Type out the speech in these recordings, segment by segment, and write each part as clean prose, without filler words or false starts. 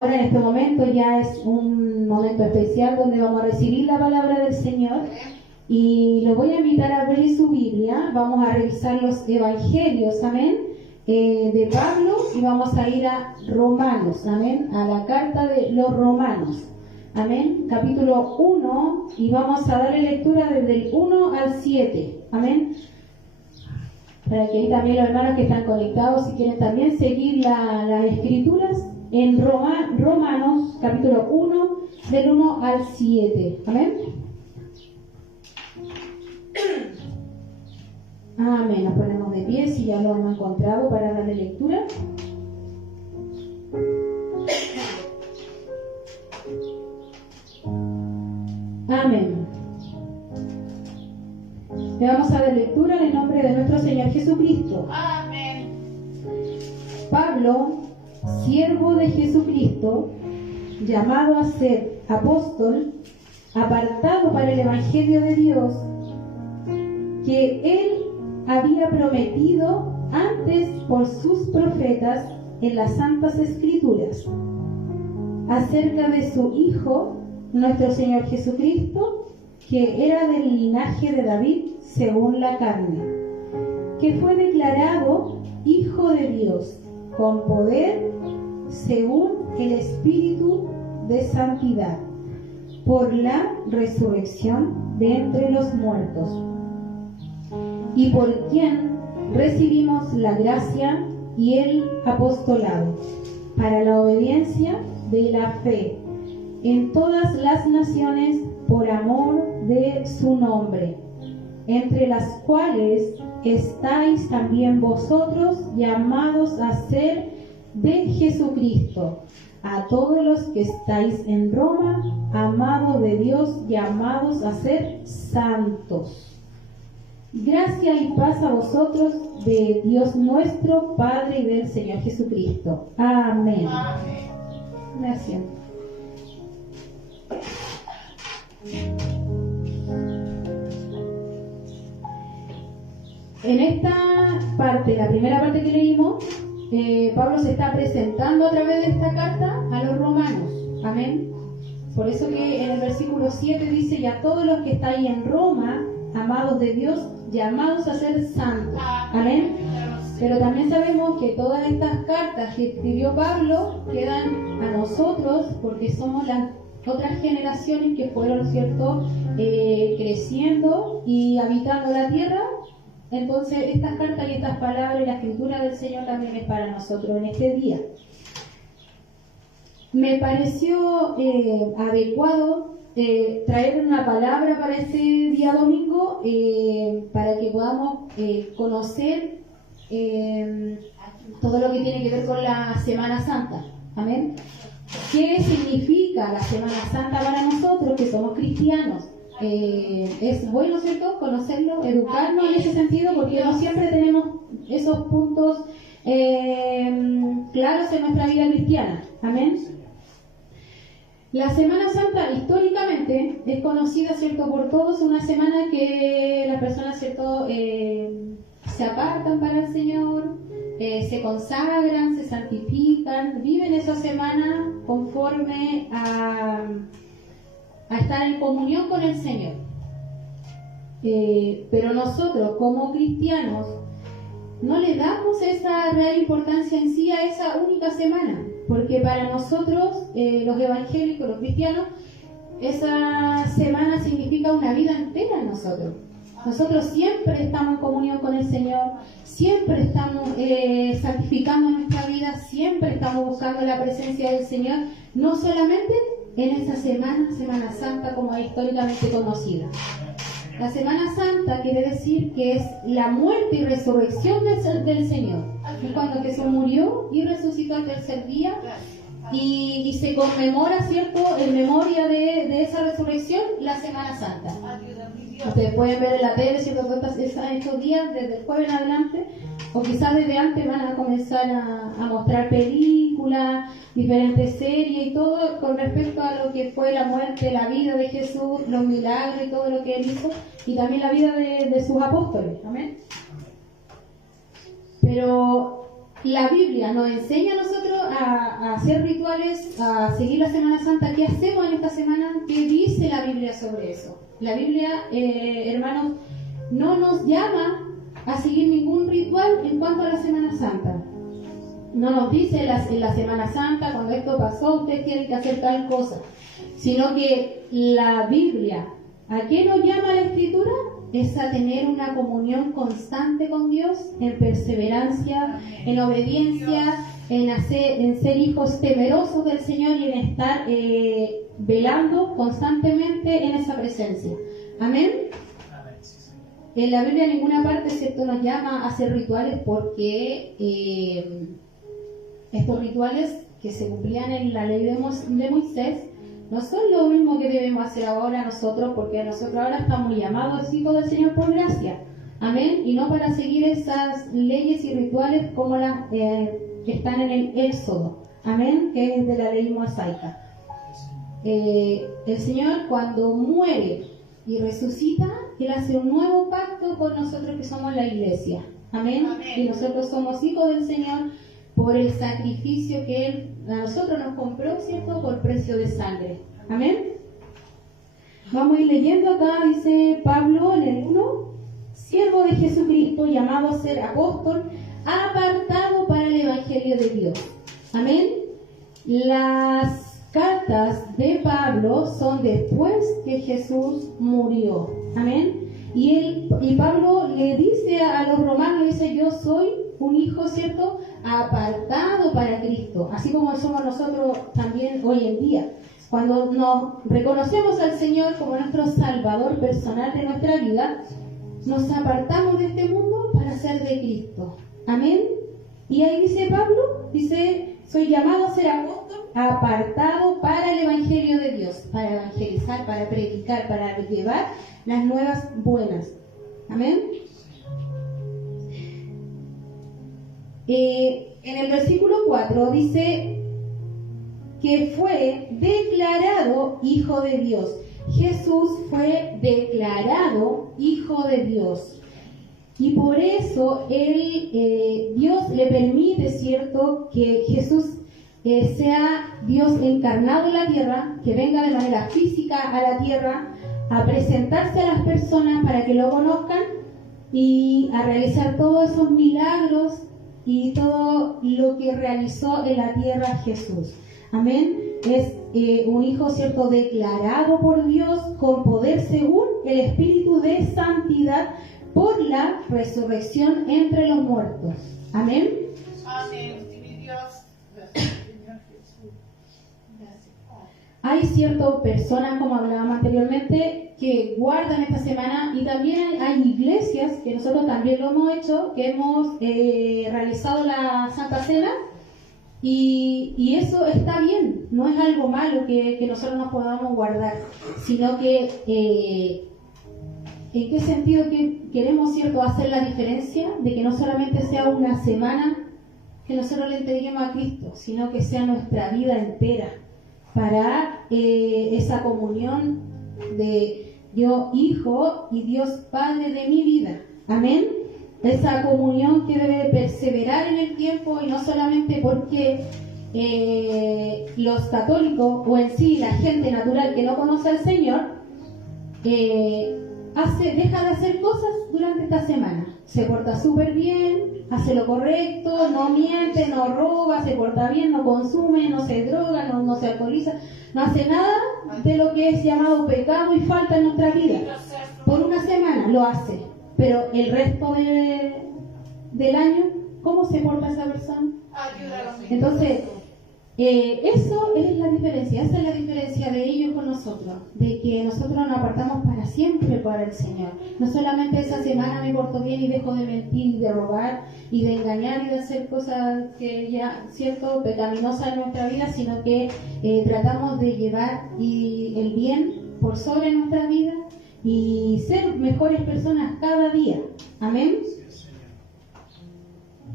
Ahora en este momento ya es un momento especial donde vamos a recibir la palabra del Señor y lo voy a invitar a abrir su Biblia. Vamos a revisar los evangelios, amén, de Pablo, y vamos a ir a Romanos, amén, a la carta de los Romanos, amén, capítulo 1, y vamos a darle lectura desde el 1 al 7, amén, para que ahí también los hermanos que están conectados, si quieren también seguir las escrituras, en Romanos capítulo 1 del 1 al 7. Amén. Amén. Nos ponemos de pie si ya lo hemos encontrado para darle lectura. Amén. Le vamos a dar lectura en el nombre de nuestro Señor Jesucristo. Amén. Pablo, siervo de Jesucristo, llamado a ser apóstol, apartado para el Evangelio de Dios, que Él había prometido antes por sus profetas en las Santas Escrituras, acerca de su Hijo, nuestro Señor Jesucristo, que era del linaje de David según la carne, que fue declarado Hijo de Dios, con poder según el Espíritu de santidad, por la resurrección de entre los muertos, y por quien recibimos la gracia y el apostolado, para la obediencia de la fe en todas las naciones por amor de su nombre, entre las cuales estáis también vosotros llamados a ser de Jesucristo, a todos los que estáis en Roma, amados de Dios, llamados a ser santos. Gracia y paz a vosotros de Dios nuestro Padre y del Señor Jesucristo. Amén. Amén. Me asiento. En esta parte, la primera parte que leímos, Pablo se está presentando a través de esta carta a los romanos. Amén. Por eso que en el versículo 7 dice: y a todos los que estáis en Roma, amados de Dios, llamados a ser santos. Amén. Pero también sabemos que todas estas cartas que escribió Pablo quedan a nosotros, porque somos las otras generaciones que fueron, ¿cierto?, creciendo y habitando la tierra. Entonces estas cartas y estas palabras y la escritura del Señor también es para nosotros en este día. Me pareció adecuado traer una palabra para este día domingo, para que podamos conocer todo lo que tiene que ver con la Semana Santa. Amén. ¿Qué significa la Semana Santa para nosotros que somos cristianos? Es bueno, ¿cierto?, conocerlo, educarnos en ese sentido, porque no siempre tenemos esos puntos claros en nuestra vida cristiana. Amén. La Semana Santa históricamente es conocida, ¿cierto?, por todos, una semana que las personas, ¿cierto?, se apartan para el Señor, se consagran, se santifican, viven esa semana conforme a estar en comunión con el Señor. Pero nosotros como cristianos no le damos esa real importancia en sí a esa única semana, porque para nosotros, los evangélicos, los cristianos, esa semana significa una vida entera en nosotros. Nosotros siempre estamos en comunión con el Señor, siempre estamos santificando nuestra vida, siempre estamos buscando la presencia del Señor, no solamente en esa Semana Santa como es históricamente conocida. La Semana Santa quiere decir que es la muerte y resurrección del Señor. Es cuando Jesús murió y resucitó al tercer día, y se conmemora, ¿cierto?, en memoria de esa resurrección, la Semana Santa. Ustedes pueden ver en la tele, ¿cierto?, estos días, desde el jueves en adelante, o quizás desde antes van a comenzar a mostrar películas, diferentes series y todo con respecto a lo que fue la muerte, la vida de Jesús, los milagros y todo lo que Él hizo, y también la vida de sus apóstoles. Amén. Pero la Biblia nos enseña a nosotros a hacer rituales, a seguir la Semana Santa, ¿qué hacemos en esta semana? ¿Qué dice la Biblia sobre eso? La Biblia, hermanos, no nos llama a seguir ningún ritual en cuanto a la Semana Santa. No nos dice en la Semana Santa, cuando esto pasó, usted tiene que hacer tal cosa, sino que la Biblia, ¿a qué nos llama la Escritura? Es a tener una comunión constante con Dios, en perseverancia, en obediencia, en ser hijos temerosos del Señor y en estar velando constantemente en esa presencia. Amén. En la Biblia en ninguna parte, ¿cierto?, nos llama a hacer rituales, porque estos rituales que se cumplían en la ley de Moisés no son lo mismo que debemos hacer ahora nosotros, porque nosotros ahora estamos llamados hijos del Señor por gracia. Amén. Y no para seguir esas leyes y rituales como las que están en el Éxodo. Amén. Que es de la ley mosaica. El Señor, cuando muere y resucita, Él hace un nuevo pacto con nosotros que somos la iglesia. Amén. Y nosotros somos hijos del Señor por el sacrificio que Él a nosotros nos compró, ¿cierto?, por precio de sangre. Amén. Vamos a ir leyendo acá, dice Pablo en el 1, siervo de Jesucristo, llamado a ser apóstol, apartado para el Evangelio de Dios. Amén. Las cartas de Pablo son después que Jesús murió. Amén. Y Pablo le dice a los romanos, dice, yo soy un hijo, ¿cierto?, apartado para Cristo, así como somos nosotros también hoy en día. Cuando nos reconocemos al Señor como nuestro Salvador personal de nuestra vida, nos apartamos de este mundo para ser de Cristo. Amén. Y ahí dice Pablo, dice, soy llamado a ser apóstol, apartado para el Evangelio de Dios, para evangelizar, para predicar, para llevar las nuevas buenas. Amén. En el versículo 4 dice que fue declarado Hijo de Dios. Jesús fue declarado Hijo de Dios. Y por eso Dios le permite, ¿cierto?, que Jesús sea Dios encarnado en la tierra, que venga de manera física a la tierra, a presentarse a las personas para que lo conozcan y a realizar todos esos milagros y todo lo que realizó en la tierra Jesús. Amén. Es un hijo, ¿cierto?, declarado por Dios con poder según el Espíritu de santidad por la resurrección entre los muertos. Amén. Amén. Hay ciertas personas, como hablábamos anteriormente, que guardan esta semana, y también hay iglesias, que nosotros también lo hemos hecho, que hemos realizado la Santa Cena, y eso está bien, no es algo malo que nosotros nos podamos guardar, sino que ¿en qué sentido que queremos, ¿cierto?, hacer la diferencia de que no solamente sea una semana que nosotros le entreguemos a Cristo, sino que sea nuestra vida entera, para esa comunión de yo hijo y Dios Padre de mi vida. Amén. Esa comunión que debe perseverar en el tiempo, y no solamente porque los católicos o en sí la gente natural que no conoce al Señor deja de hacer cosas durante esta semana. Se porta súper bien, hace lo correcto, no miente, no roba, se porta bien, no consume, no se droga, no se alcoholiza, no hace nada de lo que es llamado pecado y falta en nuestra vida. Por una semana lo hace, pero el resto del año, ¿cómo se porta esa persona? Entonces, eso es la diferencia, esa es la diferencia de ellos con nosotros, de que nosotros nos apartamos para siempre para el Señor. No solamente esa semana me porto bien y dejo de mentir y de robar y de engañar y de hacer cosas que ya, cierto, pecaminosas en nuestra vida, sino que tratamos de llevar el bien por sobre nuestra vida y ser mejores personas cada día. Amén.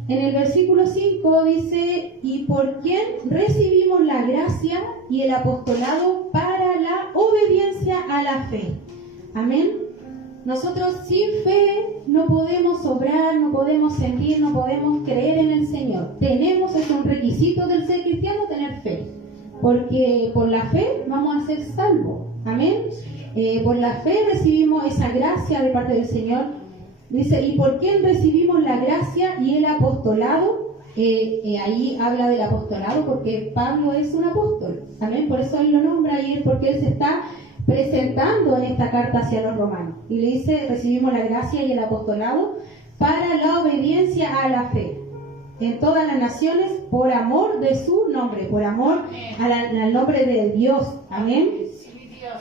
En el versículo 5 dice, y por quien recibimos la gracia y el apostolado para la obediencia a la fe. Amén. nosotros sin fe no podemos obrar, no podemos sentir, no podemos creer en el Señor. Es un requisito del ser cristiano tener fe, porque por la fe vamos a ser salvos. Amén. Por la fe recibimos esa gracia de parte del Señor. Dice, ¿y por qué recibimos la gracia y el apostolado? Ahí habla del apostolado porque Pablo es un apóstol. Amén. Por eso él lo nombra ahí, porque él se está presentando en esta carta hacia los romanos. Y le dice, recibimos la gracia y el apostolado para la obediencia a la fe en todas las naciones por amor de su nombre, por amor al nombre de Dios. Amén.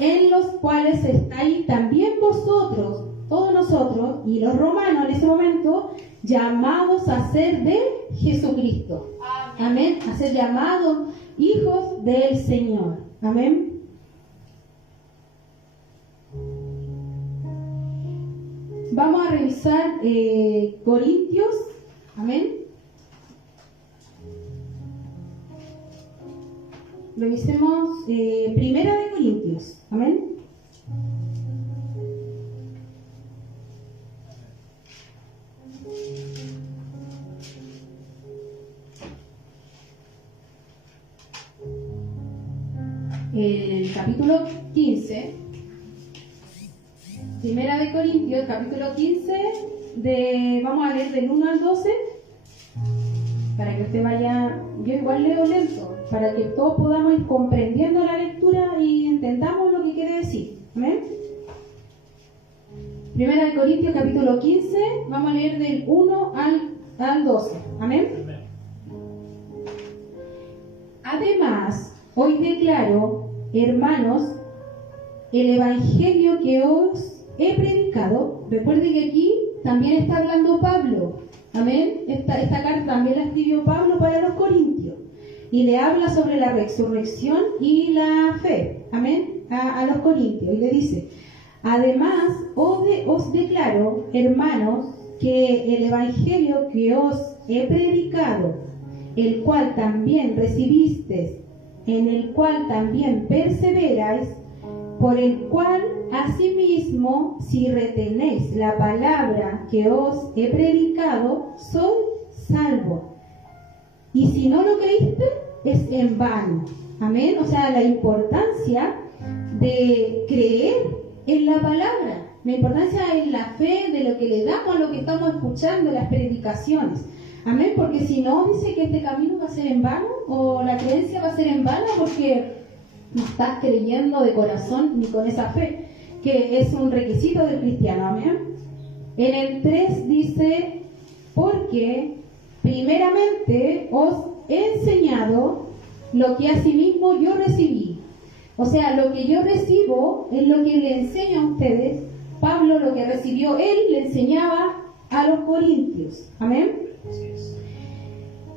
En los cuales estáis también vosotros, todos nosotros y los romanos en ese momento, llamados a ser de Jesucristo. Amén. A ser llamados hijos del Señor. Amén. Vamos a revisar Corintios. Amén. Revisemos Primera de Corintios. Amén. El capítulo 15. Primera de Corintios, capítulo 15, vamos a leer del 1 al 12, para que usted vaya, yo igual leo lento, para que todos podamos ir comprendiendo la lectura y entendamos lo que quiere decir. ¿Amén? Primera de Corintios, capítulo 15, vamos a leer del 1 al 12. ¿Amén? Además, hoy declaro, hermanos, el evangelio que os he predicado. Recuerde que aquí también está hablando Pablo. Amén. Esta carta también la escribió Pablo para los corintios y le habla sobre la resurrección y la fe. Amén. A los corintios y le dice: además os declaro, hermanos, que el evangelio que os he predicado, el cual también recibisteis, en el cual también perseveráis, por el cual asimismo, si retenéis la palabra que os he predicado, sois salvos. Y si no lo creíste, es en vano. Amén. O sea, la importancia de creer en la palabra, la importancia en la fe de lo que le damos a lo que estamos escuchando, las predicaciones. Amén. Porque si no, dice que este camino va a ser en vano, o la creencia va a ser en vano, porque no estás creyendo de corazón ni con esa fe, que es un requisito del cristiano. Amén. En el 3 dice: porque primeramente os he enseñado lo que asimismo yo recibí. O sea, lo que yo recibo es lo que le enseño a ustedes. Pablo, lo que recibió él, le enseñaba a los corintios. Amén.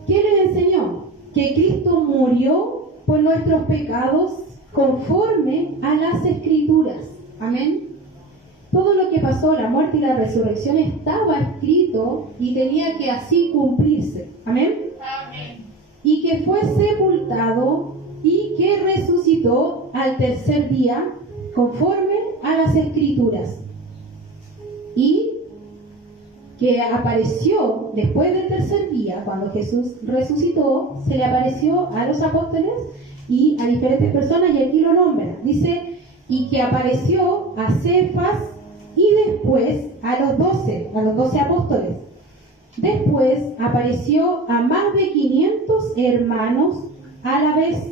¿Qué les enseñó? Que Cristo murió por nuestros pecados conforme a las Escrituras. Amén. Todo lo que pasó, la muerte y la resurrección, estaba escrito y tenía que así cumplirse. Amén. Amén. Y que fue sepultado y que resucitó al tercer día conforme a las Escrituras. Y que apareció después del tercer día, cuando Jesús resucitó, se le apareció a los apóstoles y a diferentes personas, y aquí lo nombra. Dice: y que apareció a Cefas y después a los 12 apóstoles. Después apareció a más de 500 hermanos a la vez,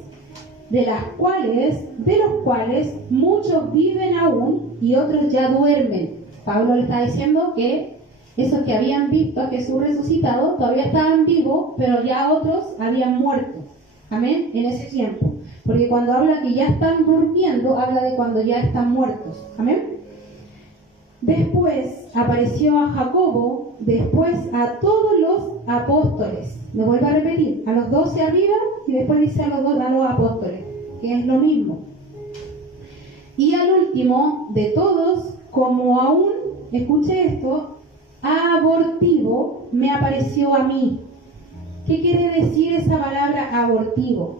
de los cuales muchos viven aún y otros ya duermen. Pablo le está diciendo que esos que habían visto a Jesús resucitado todavía estaban vivos, pero ya otros habían muerto. Amén. En ese tiempo. Porque cuando habla que ya están durmiendo, habla de cuando ya están muertos. Amén. Después apareció a Jacobo, después a todos los apóstoles. Lo vuelvo a repetir: a los 12 arriba, y después dice a los apóstoles, que es lo mismo. Y al último de todos, como aún, escuche esto, abortivo, me apareció a mí. ¿Qué quiere decir esa palabra abortivo?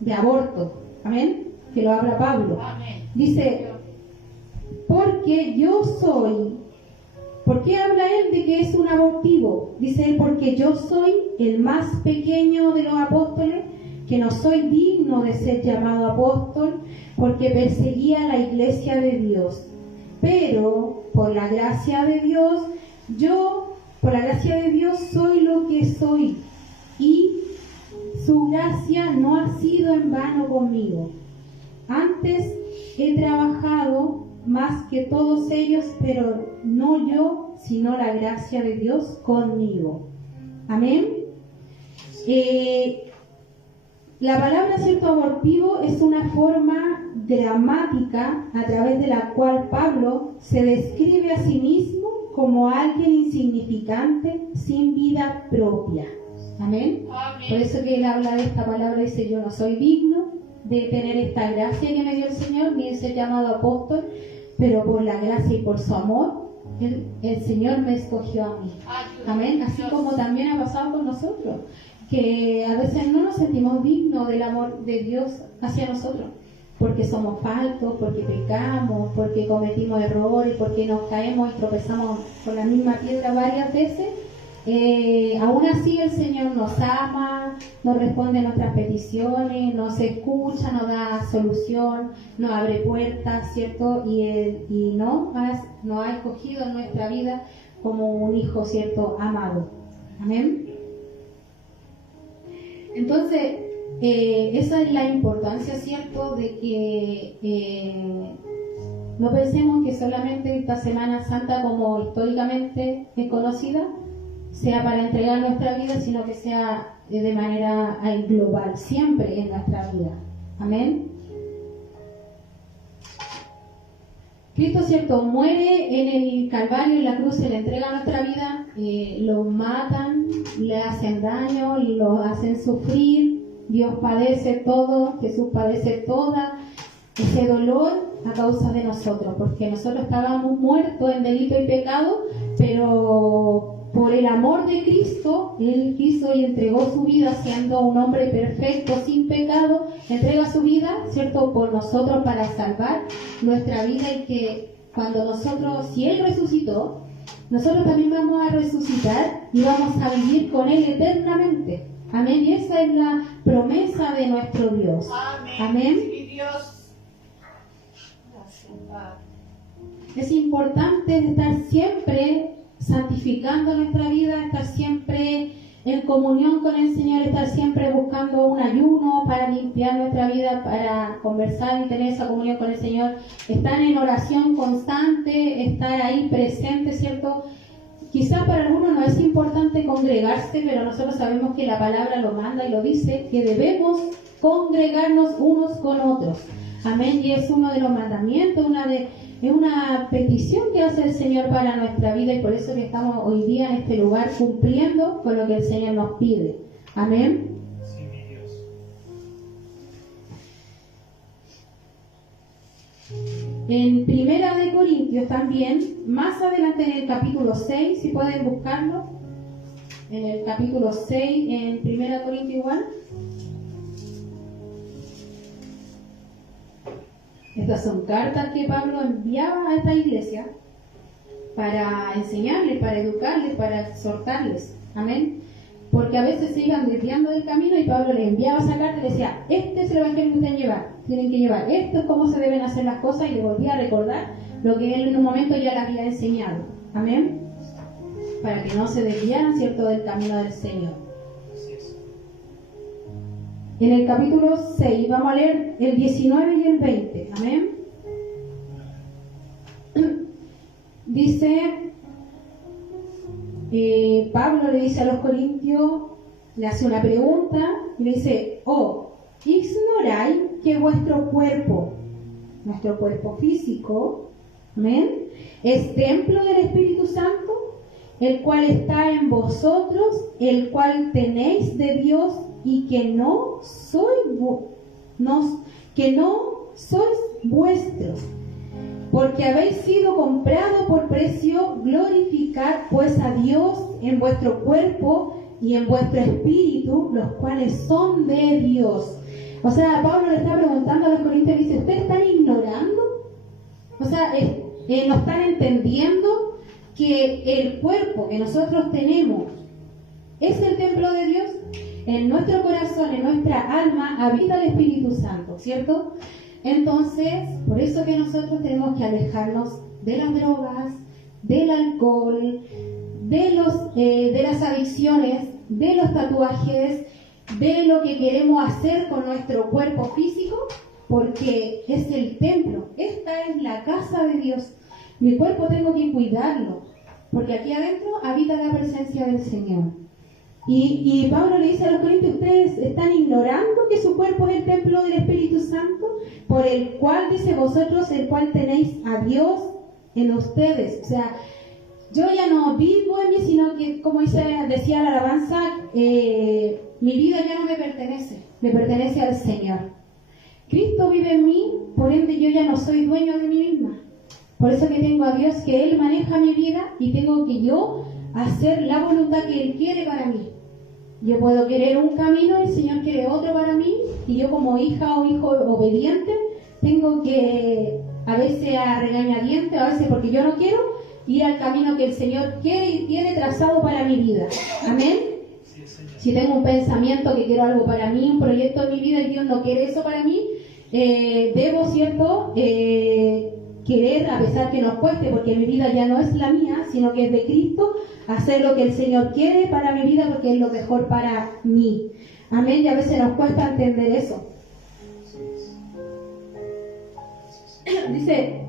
De aborto. Amén. Que lo habla Pablo. Amén. Dice: porque yo soy. ¿Por qué habla él de que es un abortivo? Dice él, porque yo soy el más pequeño de los apóstoles, que no soy digno de ser llamado apóstol, porque perseguía la iglesia de Dios. Pero por la gracia de Dios, soy lo que soy, y su gracia no ha sido en vano conmigo. Antes he trabajado más que todos ellos, pero no yo, sino la gracia de Dios conmigo. Amén. La palabra cierto abortivo es una forma gramática a través de la cual Pablo se describe a sí mismo como alguien insignificante, sin vida propia. Amén. Amén. Por eso que él habla de esta palabra, dice: yo no soy digno de tener esta gracia que me dio el Señor, ni de ser llamado apóstol, pero por la gracia y por su amor, el Señor me escogió a mí. Amén. Así como también ha pasado con nosotros, que a veces no nos sentimos dignos del amor de Dios hacia nosotros, porque somos faltos, porque pecamos, porque cometimos errores, porque nos caemos y tropezamos con la misma piedra varias veces. Aún así el Señor nos ama, nos responde a nuestras peticiones, nos escucha, nos da solución, nos abre puertas, ¿cierto? Y nos ha escogido en nuestra vida como un hijo, ¿cierto? Amado. Amén. Entonces, esa es la importancia, ¿cierto? De que no pensemos que solamente esta Semana Santa, como históricamente es conocida, sea para entregar nuestra vida, sino que sea de manera global, siempre en nuestra vida. Amén. Cristo, ¿cierto?, muere en el Calvario, en la cruz, se le entrega nuestra vida, lo matan, le hacen daño, lo hacen sufrir. Dios padece todo, Jesús padece toda ese dolor a causa de nosotros, porque nosotros estábamos muertos en delito y pecado, pero por el amor de Cristo, Él quiso y entregó su vida, siendo un hombre perfecto, sin pecado, entrega su vida, ¿cierto?, por nosotros, para salvar nuestra vida, y que cuando nosotros, si Él resucitó, nosotros también vamos a resucitar y vamos a vivir con Él eternamente. Amén. Y esa es la promesa de nuestro Dios. Amén. Amén. Sí, Dios. Gracias, Padre. Es importante estar siempre santificando nuestra vida, estar siempre en comunión con el Señor, estar siempre buscando un ayuno para limpiar nuestra vida, para conversar y tener esa comunión con el Señor, estar en oración constante, estar ahí presente, ¿cierto? Quizás para algunos no es importante congregarse, pero nosotros sabemos que la palabra lo manda y lo dice, que debemos congregarnos unos con otros. Amén. Y es uno de los mandamientos, es una petición que hace el Señor para nuestra vida, y por eso que estamos hoy día en este lugar cumpliendo con lo que el Señor nos pide. Amén. Sí, mi Dios. En Primera de Corintios también, más adelante en el capítulo 6, si pueden buscarlo, en el capítulo 6, en Primera de Corintios igual. Estas son cartas que Pablo enviaba a esta iglesia para enseñarles, para educarles, para exhortarles. Amén. Porque a veces se iban desviando del camino y Pablo les enviaba esa carta y les decía: este es el evangelio que ustedes tienen que llevar, esto es cómo se deben hacer las cosas, y les volvía a recordar lo que él en un momento ya les había enseñado. Amén. Para que no se desviaran, ¿cierto?, del camino del Señor. Así es. En el capítulo 6 vamos a leer el 19 y el 20. Amén. Dice, Pablo le dice a los corintios, le hace una pregunta y le dice: ¿ignoráis que vuestro cuerpo, nuestro cuerpo físico, amén, es templo del Espíritu Santo, el cual está en vosotros, el cual tenéis de Dios, y que no sois vuestros, porque habéis sido comprado por precio? Glorificad pues a Dios en vuestro cuerpo y en vuestro espíritu, los cuales son de Dios. O sea, Pablo le está preguntando a los corintios, dice: ¿ustedes están ignorando? O sea, no están entendiendo que el cuerpo que nosotros tenemos es el templo de Dios. En nuestro corazón, en nuestra alma, habita el Espíritu Santo, ¿cierto? Entonces, por eso que nosotros tenemos que alejarnos de las drogas, del alcohol, de las adicciones, de los tatuajes, de lo que queremos hacer con nuestro cuerpo físico, porque es el templo. Esta es la casa de Dios. Mi cuerpo tengo que cuidarlo, porque aquí adentro habita la presencia del Señor. Y Pablo le dice a los corintios: ustedes están ignorando que su cuerpo es el templo del Espíritu Santo, por el cual, dice, vosotros, el cual tenéis a Dios en ustedes. O sea, yo ya no vivo en mí, sino que, como decía la alabanza, mi vida ya no me pertenece al Señor. Cristo vive en mí, por ende yo ya no soy dueño de mí misma. Por eso que tengo a Dios, que Él maneja mi vida, y tengo que yo hacer la voluntad que Él quiere para mí. Yo puedo querer un camino, el Señor quiere otro para mí, y yo como hija o hijo obediente tengo que, a veces a regañadientes, a veces porque yo no quiero, ir al camino que el Señor quiere y tiene trazado para mi vida. Amén. Si tengo un pensamiento que quiero algo para mí, un proyecto en mi vida, y Dios no quiere eso para mí, debo, ¿cierto?, querer, a pesar que nos cueste, porque mi vida ya no es la mía, sino que es de Cristo, hacer lo que el Señor quiere para mi vida, porque es lo mejor para mí. Amén. Y a veces nos cuesta entender eso. Dice,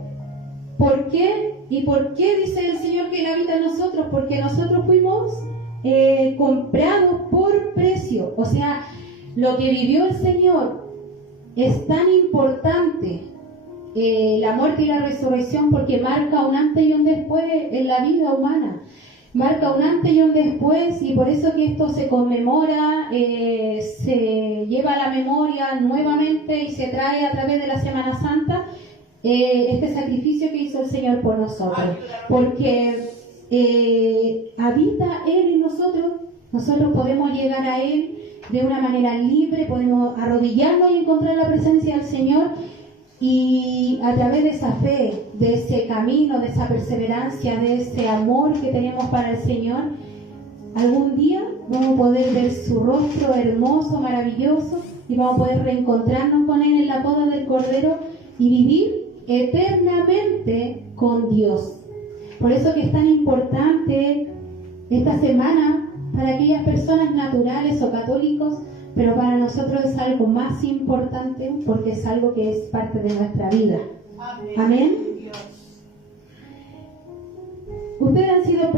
¿por qué? ¿Y por qué dice el Señor que Él habita en nosotros? Porque nosotros fuimos comprados por precio. O sea, lo que vivió el Señor es tan importante, la muerte y la resurrección, porque marca un antes y un después en la vida humana. Marca un antes y un después, y por eso que esto se conmemora, se lleva a la memoria nuevamente y se trae a través de la Semana Santa, este sacrificio que hizo el Señor por nosotros. Porque habita Él en nosotros. Nosotros podemos llegar a Él de una manera libre, podemos arrodillarnos y encontrar la presencia del Señor, y a través de esa fe, de ese camino, de esa perseverancia, de ese amor que tenemos para el Señor, algún día vamos a poder ver su rostro hermoso, maravilloso, y vamos a poder reencontrarnos con Él en la boda del Cordero y vivir eternamente con Dios. Por eso que es tan importante esta semana para aquellas personas naturales o católicos, pero para nosotros es algo más importante, porque es algo que es parte de nuestra vida. Amén. Ustedes han sido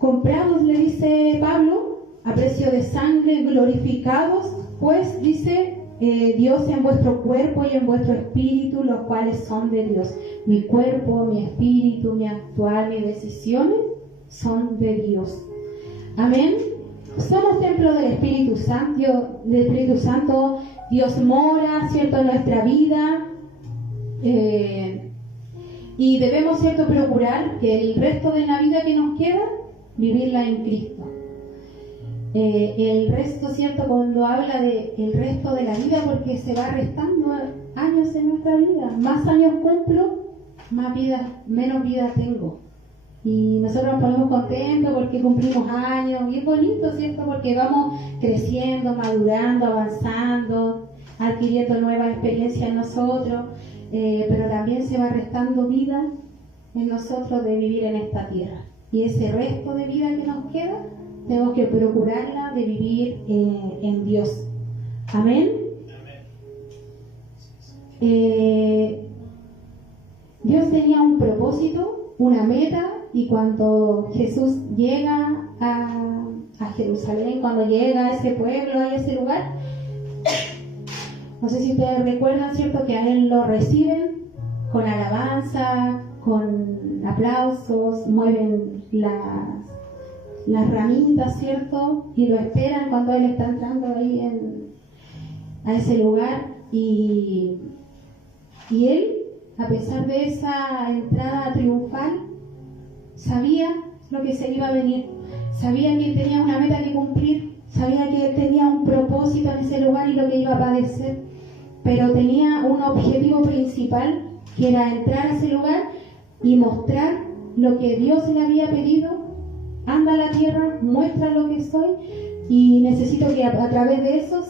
comprados, le dice Pablo, a precio de sangre, glorificados, pues, dice Dios, en vuestro cuerpo y en vuestro espíritu, los cuales son de Dios. Mi cuerpo, mi espíritu, mi actuar, mis decisiones son de Dios. Amén. Somos templo del Espíritu Santo, Dios mora, ¿cierto?, en nuestra vida, y debemos, ¿cierto?, procurar que el resto de la vida que nos queda, vivirla en Cristo. El resto, ¿cierto?, cuando habla de el resto de la vida, porque se va restando años en nuestra vida. Más años cumplo, menos vida tengo. Y nosotros nos ponemos contentos porque cumplimos años, bien bonito, ¿cierto? Porque vamos creciendo, madurando, avanzando, adquiriendo nuevas experiencias en nosotros, pero también se va restando vida en nosotros de vivir en esta tierra. Y ese resto de vida que nos queda, tenemos que procurarla de vivir en Dios. Amén. Dios tenía un propósito, una meta. Y cuando Jesús llega a Jerusalén, cuando llega a ese pueblo, a ese lugar, no sé si ustedes recuerdan, ¿cierto?, que a Él lo reciben con alabanza, con aplausos, mueven las ramitas, ¿cierto?, y lo esperan cuando Él está entrando ahí a ese lugar. Y Él, a pesar de esa entrada triunfal, sabía lo que se iba a venir, sabía que él tenía una meta que cumplir, sabía que él tenía un propósito en ese lugar y lo que iba a padecer, pero tenía un objetivo principal, que era entrar a ese lugar y mostrar lo que Dios le había pedido. Anda a la tierra, muestra lo que soy, y necesito que a través de eso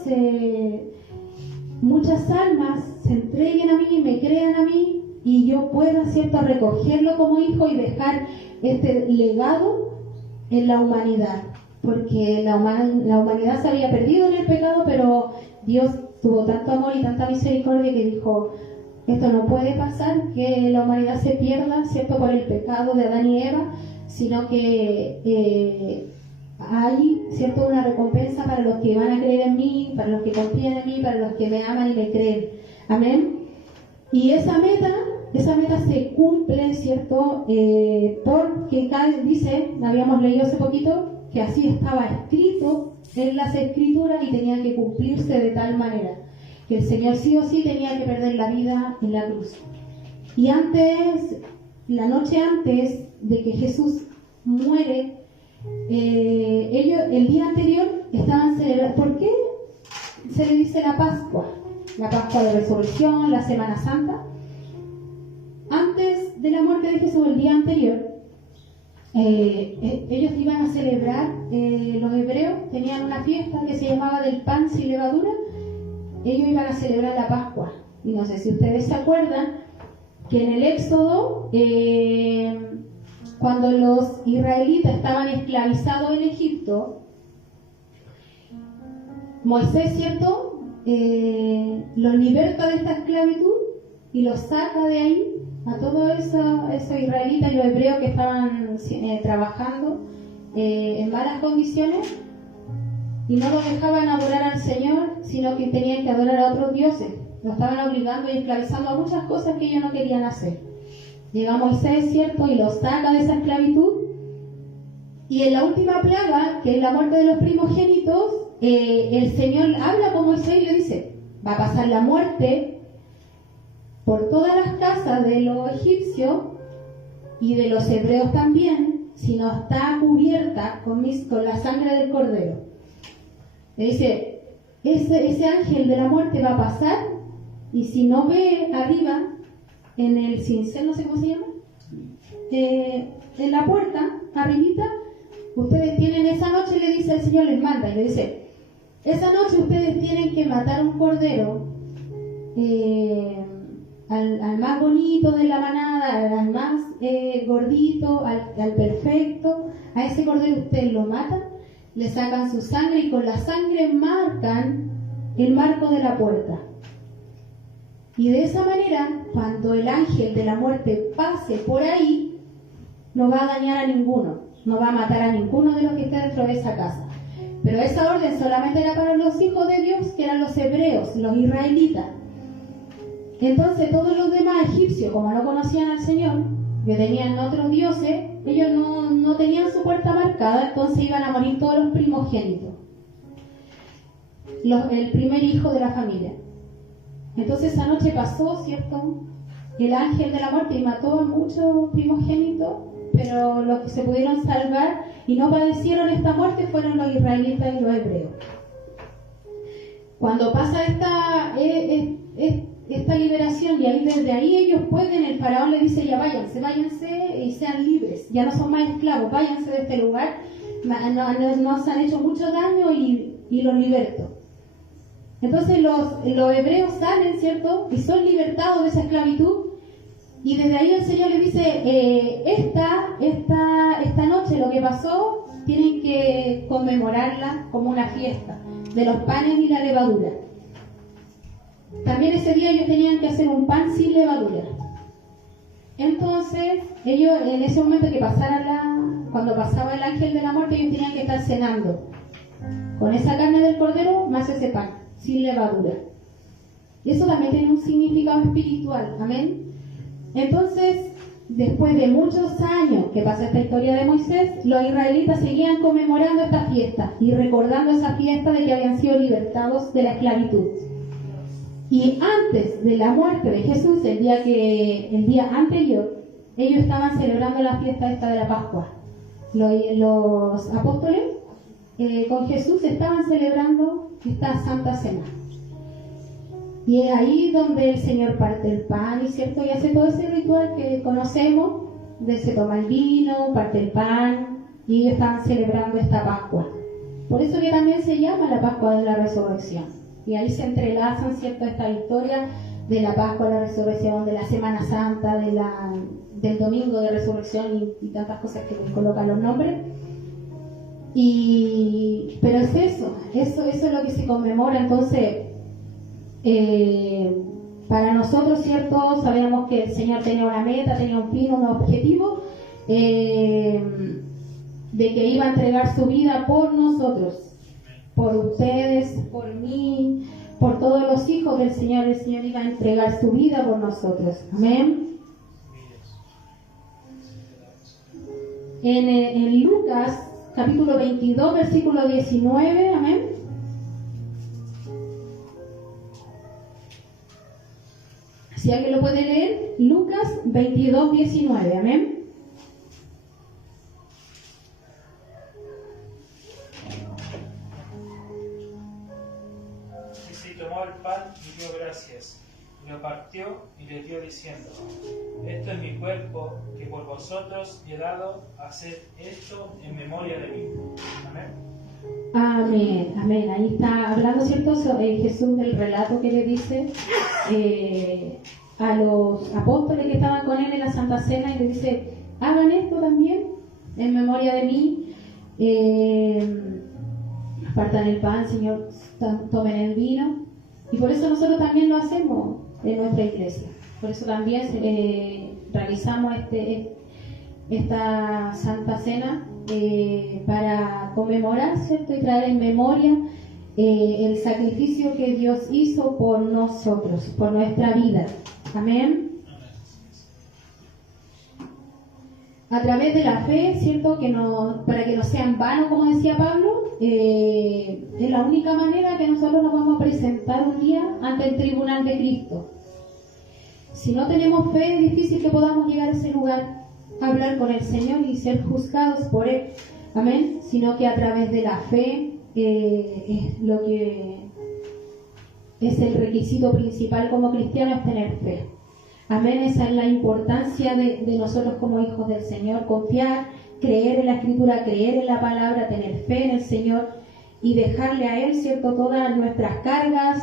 muchas almas se entreguen a mí y me crean a mí, y yo pueda, ¿cierto?, recogerlo como hijo y dejar este legado en la humanidad, porque la humanidad se había perdido en el pecado, pero Dios tuvo tanto amor y tanta misericordia que dijo: esto no puede pasar, que la humanidad se pierda, ¿cierto?, por el pecado de Adán y Eva, sino que hay, ¿cierto?, una recompensa para los que van a creer en mí, para los que confían en mí, para los que me aman y me creen. Amén. Y esa meta se cumple, ¿cierto?, porque dice, habíamos leído hace poquito, que así estaba escrito en las Escrituras y tenía que cumplirse de tal manera que el Señor sí o sí tenía que perder la vida en la cruz. Y la noche antes de que Jesús muere, ellos el día anterior estaban celebrando. ¿Por qué se le dice la Pascua? La Pascua de Resurrección, la Semana Santa. Antes de la muerte de Jesús, el día anterior, ellos iban a celebrar, los hebreos tenían una fiesta que se llamaba del pan sin levadura. Ellos iban a celebrar la Pascua. Y no sé si ustedes se acuerdan que en el Éxodo, cuando los israelitas estaban esclavizados en Egipto, Moisés, ¿cierto?, los liberta de esta esclavitud y los saca de ahí a todos esos israelitas y los hebreos que estaban trabajando en malas condiciones, y no los dejaban adorar al Señor, sino que tenían que adorar a otros dioses. Los estaban obligando y esclavizando a muchas cosas que ellos no querían hacer. Llega Moisés, ¿cierto?, y los saca de esa esclavitud. Y en la última plaga, que es la muerte de los primogénitos, el Señor habla con Moisés y le dice: va a pasar la muerte por todas las casas de los egipcios y de los hebreos también, si no está cubierta con la sangre del cordero. Le dice: ese ángel de la muerte va a pasar, y si no ve arriba, en el cincel, no sé cómo se llama, en la puerta, arribita, ustedes tienen esa noche, le dice el Señor, les manda, y le dice: esa noche ustedes tienen que matar un cordero, al más bonito de la manada, al más gordito, al perfecto. A ese cordero ustedes lo matan, le sacan su sangre y con la sangre marcan el marco de la puerta. Y de esa manera, cuando el ángel de la muerte pase por ahí, no va a dañar a ninguno, no va a matar a ninguno de los que estén dentro de esa casa. Pero esa orden solamente era para los hijos de Dios, que eran los hebreos, los israelitas. Entonces todos los demás egipcios, como no conocían al Señor, que tenían otros dioses, ellos no tenían su puerta marcada, entonces iban a morir todos los primogénitos, el primer hijo de la familia. Entonces esa noche pasó, ¿cierto?, el ángel de la muerte y mató a muchos primogénitos, pero los que se pudieron salvar y no padecieron esta muerte fueron los israelitas y los hebreos. Cuando pasa esta liberación, y ahí desde ahí ellos pueden, el faraón le dice: ya váyanse y sean libres, ya no son más esclavos, váyanse de este lugar, nos han hecho mucho daño y los liberto. Entonces los hebreos salen, ¿cierto?, y son libertados de esa esclavitud, y desde ahí el Señor les dice: esta noche lo que pasó tienen que conmemorarla como una fiesta de los panes y la levadura. También ese día ellos tenían que hacer un pan sin levadura. Entonces ellos, en ese momento que cuando pasaba el ángel de la muerte, ellos tenían que estar cenando con esa carne del cordero más ese pan sin levadura. Y eso también tiene un significado espiritual. Amén. Entonces, después de muchos años que pasa esta historia de Moisés, los israelitas seguían conmemorando esta fiesta y recordando esa fiesta de que habían sido libertados de la esclavitud. Y antes de la muerte de Jesús, el día anterior, ellos estaban celebrando la fiesta esta de la Pascua. Los apóstoles con Jesús estaban celebrando esta Santa Cena. Y es ahí donde el Señor parte el pan, y cierto, y hace todo ese ritual que conocemos, de se toma el vino, parte el pan, y están celebrando esta Pascua. Por eso que también se llama la Pascua de la Resurrección. Y ahí se entrelazan, cierto, esta historia de la Pascua, de la Resurrección, de la Semana Santa, del Domingo de Resurrección y tantas cosas que les colocan los nombres. Pero es eso es lo que se conmemora. Entonces, para nosotros, cierto, sabemos que el Señor tenía una meta, tenía un fin, un objetivo, de que iba a entregar su vida por nosotros, por ustedes, por mí, por todos los hijos del Señor. El Señor iba a entregar su vida por nosotros. Amén. En Lucas capítulo 22 versículo 19, amén. Si alguien lo puede leer, Lucas 22, 19, amén. Tomó el pan y dio gracias, lo partió y le dio diciendo: esto es mi cuerpo, que por vosotros he dado, haced esto en memoria de mí. Amén. Amén, amén. Ahí está hablando, ¿cierto? Jesús del relato que le dice a los apóstoles que estaban con él en la Santa Cena, y le dice: hagan esto también en memoria de mí. Partan el pan, Señor, tomen el vino. Y por eso nosotros también lo hacemos en nuestra iglesia. Por eso también realizamos esta Santa Cena para conmemorar, ¿cierto? Y traer en memoria el sacrificio que Dios hizo por nosotros, por nuestra vida. Amén. A través de la fe, ¿cierto? Para que no sea en vano, como decía Pablo, es la única manera que nosotros nos vamos a presentar un día ante el tribunal de Cristo. Si no tenemos fe, es difícil que podamos llegar a ese lugar, a hablar con el Señor y ser juzgados por Él. Amén. Sino que a través de la fe es lo que es el requisito principal como cristianos, es tener fe. Amén. Esa es la importancia de nosotros como hijos del Señor: confiar, creer en la Escritura, creer en la palabra, tener fe en el Señor y dejarle a Él, ¿cierto?, todas nuestras cargas,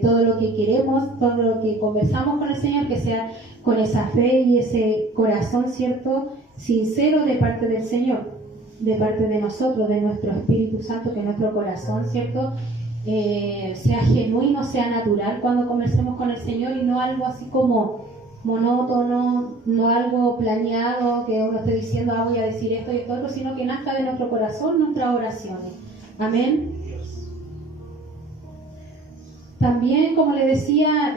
todo lo que queremos, todo lo que conversamos con el Señor, que sea con esa fe y ese corazón, ¿cierto?, sincero de parte del Señor, de parte de nosotros, de nuestro Espíritu Santo, que nuestro corazón, ¿cierto?, sea genuino, sea natural cuando conversemos con el Señor, y no algo así como monótono, no algo planeado, que uno esté diciendo: voy a decir esto y esto otro, sino que nazca de nuestro corazón nuestras oraciones. Amén. También, como le decía,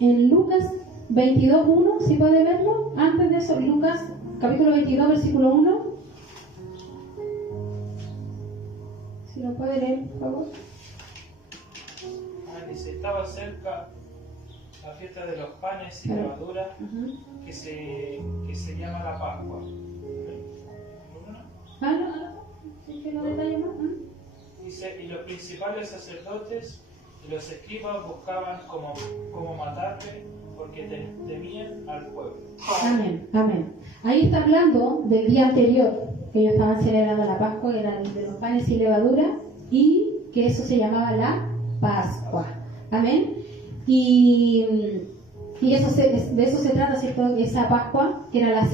en Lucas 22:1, si puede verlo, antes de eso, Lucas capítulo 22 versículo 1. Si lo puede leer, por favor. Dice: estaba cerca la fiesta de los panes y levadura, que se llama la Pascua. ¿Sí que lo detalla más? Dice: y los principales sacerdotes y los escribas buscaban cómo matarle, porque temían al pueblo. Amén, amén. Ahí está hablando del día anterior, que ellos estaban celebrando la Pascua, que era el de los panes y levadura, y que eso se llamaba la Pascua. Amén. Y de eso se trata, ¿cierto? Esa Pascua, que era la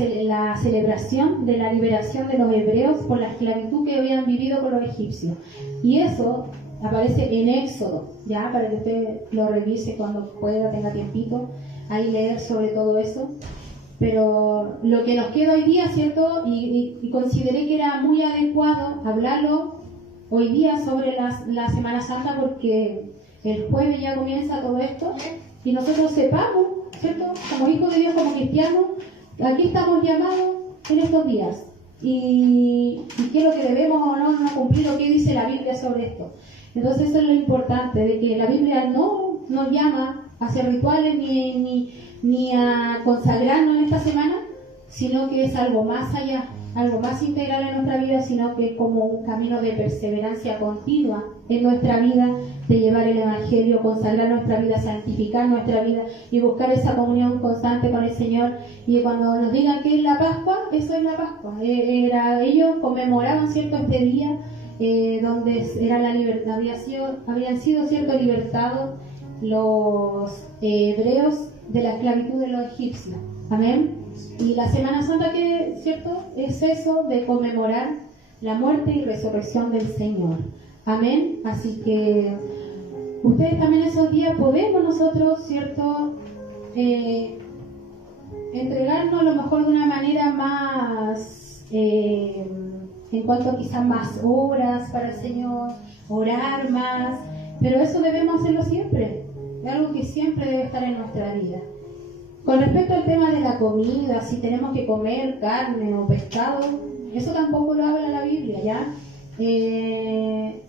celebración de la liberación de los hebreos por la esclavitud que habían vivido con los egipcios. Y eso aparece en Éxodo, ya, para que usted lo revise cuando pueda, tenga tiempito, ahí leer sobre todo eso. Pero lo que nos queda hoy día, ¿cierto? Y consideré que era muy adecuado hablarlo hoy día sobre la Semana Santa, porque el jueves ya comienza todo esto, y nosotros sepamos, ¿cierto?, como hijos de Dios, como cristianos, aquí estamos llamados en estos días. Y qué es lo que debemos o no cumplir, o qué dice la Biblia sobre esto. Entonces eso es lo importante, de que la Biblia no nos llama a hacer rituales ni a consagrarnos en esta semana, sino que es algo más allá. algo más integral en nuestra vida, sino que como un camino de perseverancia continua en nuestra vida, de llevar el Evangelio, consagrar nuestra vida, santificar nuestra vida y buscar esa comunión constante con el Señor. Y cuando nos digan que es la Pascua, eso es la Pascua. Ellos conmemoraban, ¿cierto?, este día donde era la libertad, habían sido, ¿cierto?, libertados los hebreos de la esclavitud de los egipcios. Amén. Y la Semana Santa, que, ¿cierto?, es eso de conmemorar la muerte y resurrección del Señor. Amén. Así que ustedes también esos días podemos nosotros, ¿cierto?, entregarnos a lo mejor de una manera más, en cuanto quizás más horas para el Señor, orar más, pero eso debemos hacerlo siempre, es algo que siempre debe estar en nuestra vida. Con respecto al tema de la comida, si tenemos que comer carne o pescado, eso tampoco lo habla la Biblia, ¿ya?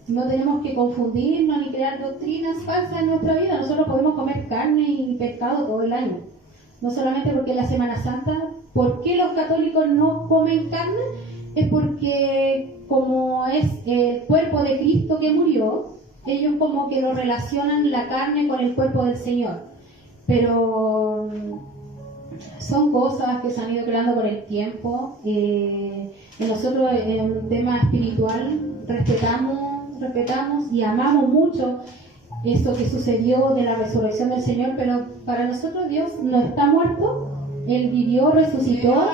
No tenemos que confundirnos ni crear doctrinas falsas en nuestra vida. Nosotros podemos comer carne y pescado todo el año, no solamente porque es la Semana Santa. ¿Por qué los católicos no comen carne? Es porque como es el cuerpo de Cristo que murió, ellos como que lo relacionan la carne con el cuerpo del Señor. Pero son cosas que se han ido creando con el tiempo. Nosotros en un tema espiritual respetamos y amamos mucho eso que sucedió de la resurrección del Señor, pero para nosotros Dios no está muerto. Él vivió, resucitó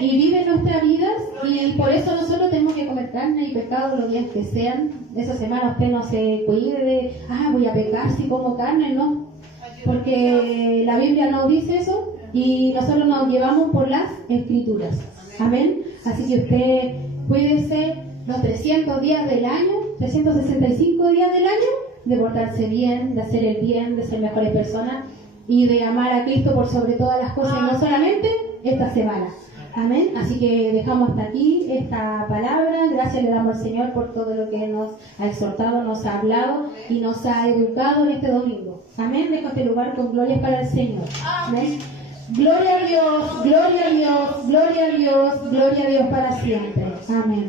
y vive en nuestras vidas, y por eso nosotros tenemos que comer carne y pescado los días que sean. Esa semana usted no se cuide de, voy a pecar si como carne, no, porque la Biblia no dice eso y nosotros nos llevamos por las Escrituras. Amén. Así que usted cuídese los 300 días del año, 365 días del año, de portarse bien, de hacer el bien, de ser mejores personas y de amar a Cristo por sobre todas las cosas, y no solamente esta semana. Amén. Así que dejamos hasta aquí esta palabra. Gracias le damos al Señor por todo lo que Él nos ha exhortado, nos ha hablado y nos ha educado en este domingo. Amén. Dejo este lugar con glorias para el Señor. Amén. Gloria a Dios, gloria a Dios, gloria a Dios, gloria a Dios para siempre. Amén.